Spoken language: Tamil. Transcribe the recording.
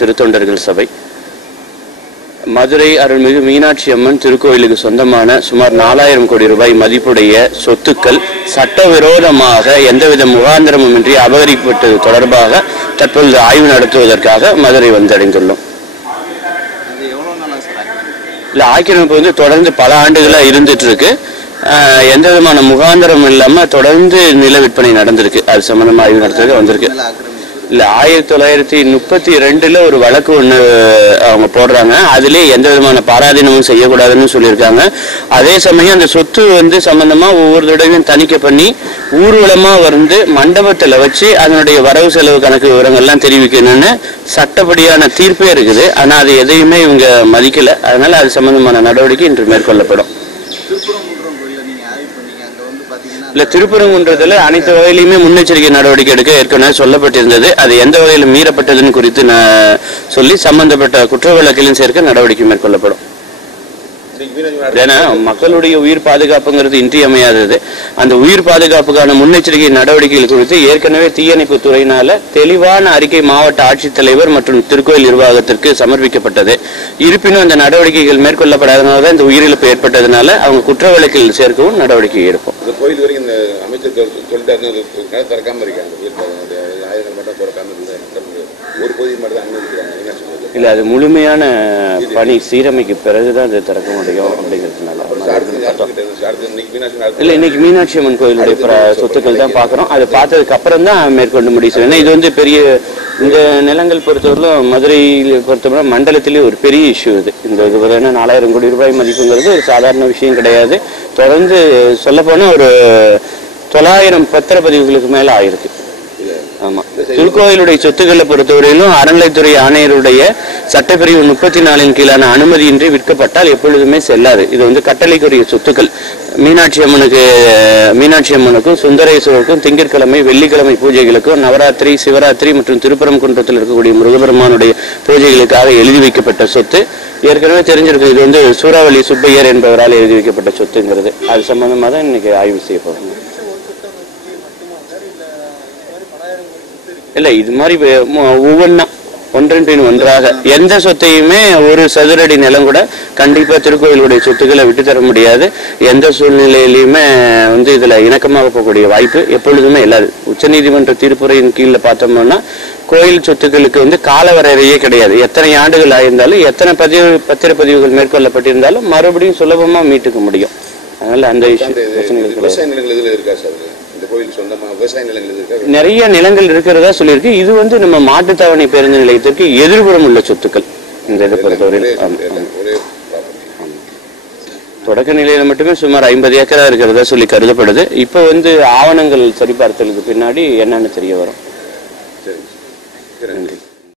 திருத்தொண்டர்கள் சபை. மதுரை அருள்மிகு மீனாட்சி அம்மன் திருக்கோயிலுக்கு சொந்தமான சுமார் 4000 கோடி ரூபாய் மதிப்புடைய சொத்துக்கள் சட்டவிரோதமாக எந்தவித முகாந்திரமுமின்றி அபகரிக்கப்பட்டது தொடர்பாக தற்பொழுது ஆய்வு நடத்துவதற்காக மதுரை வந்தடைந்துள்ளோம். இல்லை, ஆக்கிரமிப்பு வந்து தொடர்ந்து பல ஆண்டுகளாக இருந்துட்டு இருக்கு. எந்த விதமான முகாந்திரம் இல்லாமல் தொடர்ந்து நில விற்பனை நடந்திருக்கு. அது சம்பந்தமாக ஆய்வு நடத்துறதுக்கு வந்திருக்கு. இல்லை, 1932 ஒரு வழக்கு ஒன்று அவங்க போடுறாங்க. அதுலேயே எந்த விதமான பாராதீனமும் செய்யக்கூடாதுன்னு சொல்லியிருக்காங்க. அதே சமயம் அந்த சொத்து வந்து சம்பந்தமாக ஒவ்வொரு தடவையும் தணிக்கை பண்ணி ஊர்வலமாக வந்து மண்டபத்தில் வச்சு அதனுடைய வரவு செலவு கணக்கு விவரங்கள்லாம் தெரிவிக்கணும்னு சட்டப்படியான தீர்ப்பே இருக்குது. ஆனால் அது எதையுமே இவங்க மதிக்கலை. அதனால் அது சம்பந்தமான நடவடிக்கை இன்று மேற்கொள்ளப்படும். இல்லை, திருப்பரங்குன்றத்தில் அனைத்து வகையிலுமே முன்னெச்சரிக்கை நடவடிக்கை எடுக்க ஏற்கனவே சொல்லப்பட்டிருந்தது. அது எந்த வகையில் மீறப்பட்டதுன்னு குறித்து சொல்லி சம்பந்தப்பட்ட குற்ற வழக்கிலும் சேர்க்க நடவடிக்கை மேற்கொள்ளப்படும். ஏன்னா மக்களுடைய உயிர் பாதுகாப்புங்கிறது இன்றியமையாதது. அந்த உயிர் பாதுகாப்புக்கான முன்னெச்சரிக்கை நடவடிக்கைகள் குறித்து ஏற்கனவே தீயணைப்பு துறையினால தெளிவான அறிக்கை மாவட்ட ஆட்சித்தலைவர் மற்றும் திருக்கோயில் நிர்வாகத்திற்கு சமர்ப்பிக்கப்பட்டது. இருப்பினும் அந்த நடவடிக்கைகள் மேற்கொள்ளப்படாதனால தான் இந்த உயிரிழப்பு ஏற்பட்டதுனால அவங்க குற்ற வழக்கில் சேர்க்கவும் நடவடிக்கை எடுக்கும். இல்லை, அது முழுமையான பணி சீரமைக்கு பிறகுதான் அது திறக்க முடியும் அப்படிங்கிறதுனால. இல்லை, இன்னைக்கு மீனாட்சி அம்மன் கோயிலுடைய சொத்துக்கள் தான் பார்க்குறோம். அதை பார்த்ததுக்கு அப்புறம் தான் மேற்கொண்டு முடியும். ஏன்னா இது வந்து பெரிய இந்த நிலங்கள் பொறுத்தவரையிலும் மதுரையில் பொறுத்தவரை மண்டலத்திலேயே ஒரு பெரிய இஷ்யூ இது. இந்த இது பார்த்தீங்கன்னா 4000 கோடி ரூபாய் மதிப்புங்கிறது ஒரு சாதாரண விஷயம் கிடையாது. தொடர்ந்து சொல்லப்போனால் ஒரு 900 பத்திரப்பதிவுகளுக்கு மேலே ஆயிருக்கு. ஆமாம், திருக்கோயிலுடைய சொத்துக்களை பொறுத்தவரையிலும் அறநிலைத்துறை ஆணையருடைய சட்டப்பிரிவு 34 கீழான அனுமதியின்றி விற்கப்பட்டால் எப்பொழுதுமே செல்லாது. இது வந்து கட்டளைக்குரிய சொத்துக்கள். மீனாட்சி அம்மனுக்கும் சுந்தரேஸ்வரருக்கும் திங்கட்கிழமை வெள்ளிக்கிழமை பூஜைகளுக்கும் நவராத்திரி, சிவராத்திரி மற்றும் திருப்பரங்குன்றத்தில் இருக்கக்கூடிய முருகபெருமானுடைய பூஜைகளுக்காக எழுதி வைக்கப்பட்ட சொத்து. ஏற்கனவே தெரிஞ்சிருக்கு, இது வந்து சூறாவளி சுப்பையர் என்பவரால் எழுதி வைக்கப்பட்ட சொத்துங்கிறது. அது சம்பந்தமாக தான் இன்னைக்கு ஆய்வு செய்ய போகிறோம். இல்லை, இது மாதிரி ஒவ்வொன்றா ஒன்றன் பின் ஒன்றாக எந்த சொத்தையுமே ஒரு சதுரடி நிலம் கூட கண்டிப்பாக திருக்கோயிலுடைய சொத்துக்களை விட்டுத்தர முடியாது. எந்த சூழ்நிலையிலையுமே வந்து இதில் இணக்கமாக போகக்கூடிய வாய்ப்பு எப்பொழுதுமே இல்லாது. உச்சநீதிமன்ற தீர்ப்புரையின் கீழே பார்த்தோம்னா கோயில் சொத்துக்களுக்கு வந்து காலவரையே கிடையாது. எத்தனை ஆண்டுகள் ஆயிருந்தாலும் எத்தனை பத்திரப்பதிவுகள் மேற்கொள்ளப்பட்டிருந்தாலும் மறுபடியும் சுலபமாக மீட்டுக்க முடியும். அதனால அந்த நிறைய நிலங்கள் இருக்கிறதா சொல்லியிருக்கு. இது வந்து நம்ம மாட்டுத்தாவணி பேருந்து நிலையத்திற்கு எதிர்புறம் உள்ள சொத்துக்கள். இந்த இதை பொறுத்தவரையில் தொடக்க நிலையில மட்டுமே சுமார் 50 ஏக்கரா இருக்கிறதா சொல்லி கருதப்படுது. இப்போ வந்து ஆவணங்கள் சரிபார்த்தலுக்கு பின்னாடி என்னன்னு தெரிய வரும்.